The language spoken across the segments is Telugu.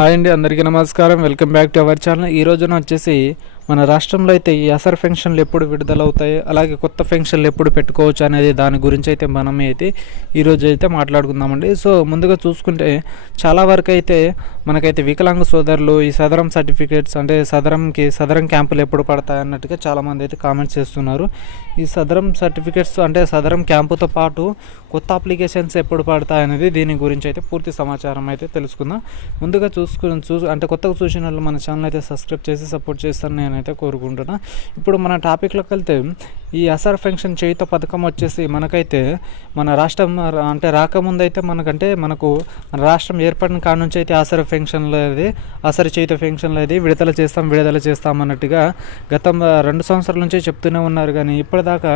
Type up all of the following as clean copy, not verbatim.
హాయ్ అండి, అందరికీ నమస్కారం. Welcome back to our channel. ఈ రోజున వచ్చేసి మన రాష్ట్రంలో అయితే ఈ అసలు పెన్షన్లు ఎప్పుడు విడుదలవుతాయి, అలాగే కొత్త పెన్షన్లు ఎప్పుడు పెట్టుకోవచ్చు అనేది దాని గురించి అయితే మనం అయితే ఈరోజు అయితే మాట్లాడుకుందామండి. సో ముందుగా చూసుకుంటే చాలా వరకు అయితే మనకైతే వికలాంగ సోదరులు ఈ సదరం సర్టిఫికేట్స్ అంటే సదరం క్యాంపులు ఎప్పుడు పడతాయి అన్నట్టుగా చాలామంది అయితే కామెంట్స్ చేస్తున్నారు. ఈ సదరం సర్టిఫికేట్స్ అంటే సదరం క్యాంపుతో పాటు కొత్త అప్లికేషన్స్ ఎప్పుడు పడతాయి అనేది దీని గురించి అయితే పూర్తి సమాచారం అయితే తెలుసుకుందాం. ముందుగా అంటే కొత్తగా చూసిన వాళ్ళు మన ఛానల్ అయితే సబ్స్క్రైబ్ చేసి సపోర్ట్ చేస్తారని నేనైతే కోరుకుంటున్నా. ఇప్పుడు మన టాపిక్లోకి వెళ్తే ఈ అసర్ పెన్షన్ చేయుత పథకం వచ్చేసి మనకైతే మన రాష్ట్రం అంటే రాకముందు అయితే మనకు మన రాష్ట్రం ఏర్పడిన కాడ నుంచి అయితే అసర్ చేయుత పెన్షన్లు అది విడుదల చేస్తాం అన్నట్టుగా గత 2 సంవత్సరాల నుంచే చెప్తూనే ఉన్నారు. కానీ ఇప్పటిదాకా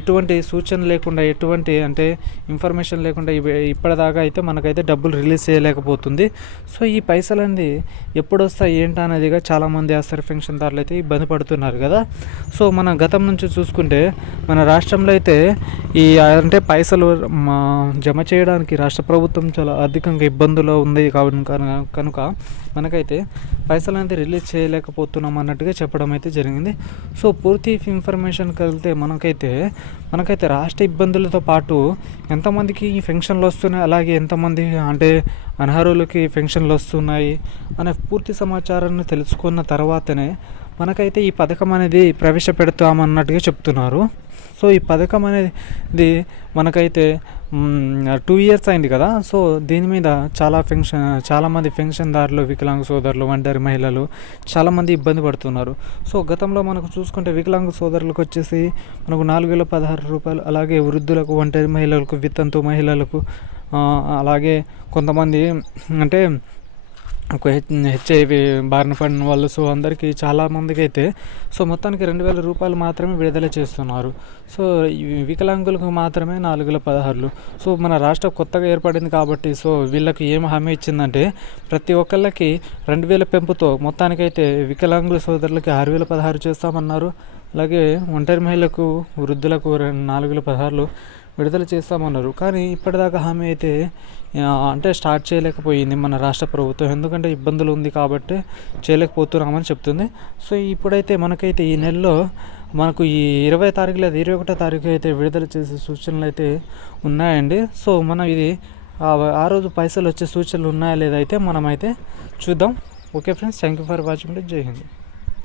ఎటువంటి సూచన లేకుండా ఎటువంటి అంటే ఇన్ఫర్మేషన్ లేకుండా ఇప్పటిదాకా అయితే మనకైతే డబ్బులు రిలీజ్ చేయలేకపోతుంది. సో ఈ పైసలు అనేది ఎప్పుడు వస్తాయి ఏంటి అనేదిగా చాలామంది అసర్ పెన్షన్దారులు అయితే ఇబ్బంది పడుతున్నారు కదా. సో మన గతం నుంచి చూసుకుంటే మన రాష్ట్రంలో అయితే ఈ అంటే పైసలు జమ చేయడానికి రాష్ట్ర ప్రభుత్వం చాలా అధికంగా ఇబ్బందులు ఉంది కనుక మనకైతే పైసలు అనేది రిలీజ్ చేయలేకపోతున్నాం అన్నట్టుగా చెప్పడం అయితే జరిగింది. సో పూర్తి ఇన్ఫర్మేషన్కి వెళ్తే మనకైతే రాష్ట్ర ఇబ్బందులతో పాటు ఎంతమందికి ఈ పెన్షన్లు వస్తున్నాయి, అలాగే ఎంతమంది అంటే అనర్హులకి పెన్షన్లు వస్తున్నాయి అనే పూర్తి సమాచారాన్ని తెలుసుకున్న తర్వాతనే మనకైతే ఈ పథకం అనేది ప్రవేశపెడతామన్నట్టుగా చెప్తున్నారు. సో ఈ పథకం అనేది మనకైతే 2 years అయింది కదా. సో దీని మీద చాలామంది పెన్షన్దారులు, వికలాంగ సోదరులు, ఒంటరి మహిళలు చాలామంది ఇబ్బంది పడుతున్నారు. సో గతంలో మనకు చూసుకుంటే వికలాంగ సోదరులకు వచ్చేసి మనకు 4,016 రూపాయలు, అలాగే వృద్ధులకు, ఒంటరి మహిళలకు, వితంతు మహిళలకు, అలాగే కొంతమంది అంటే హెచ్ఐవి బారిన పడిన వాళ్ళు, సో అందరికీ చాలామందికి అయితే సో మొత్తానికి 2,000 రూపాయలు మాత్రమే విడుదల చేస్తున్నారు. సో వికలాంగులకు మాత్రమే 4,016. సో మన రాష్ట్రం కొత్తగా ఏర్పడింది కాబట్టి సో వీళ్ళకి ఏం హామీ ఇచ్చిందంటే ప్రతి ఒక్కళ్ళకి 2,000 పెంపుతో మొత్తానికైతే వికలాంగుల సోదరులకి 6,016 చేస్తామన్నారు. అలాగే ఒంటరి మహిళలకు, వృద్ధులకు 4,016 విడుదల చేస్తామన్నారు. కానీ ఇప్పటిదాకా హామీ అయితే అంటే స్టార్ట్ చేయలేకపోయింది మన రాష్ట్ర ప్రభుత్వం. ఎందుకంటే ఇబ్బందులు ఉంది కాబట్టి చేయలేకపోతున్నామని చెప్తుంది. సో ఇప్పుడైతే మనకైతే ఈ నెలలో మనకు ఈ 20 తారీఖు లేదా 21వ తారీఖు అయితే విడుదల చేసే సూచనలు అయితే ఉన్నాయండి. సో మనం ఇది ఆ రోజు పైసలు వచ్చే సూచనలు ఉన్నాయా లేదా అయితే మనమైతే చూద్దాం. Okay friends, thank you for watching. జై హింద్.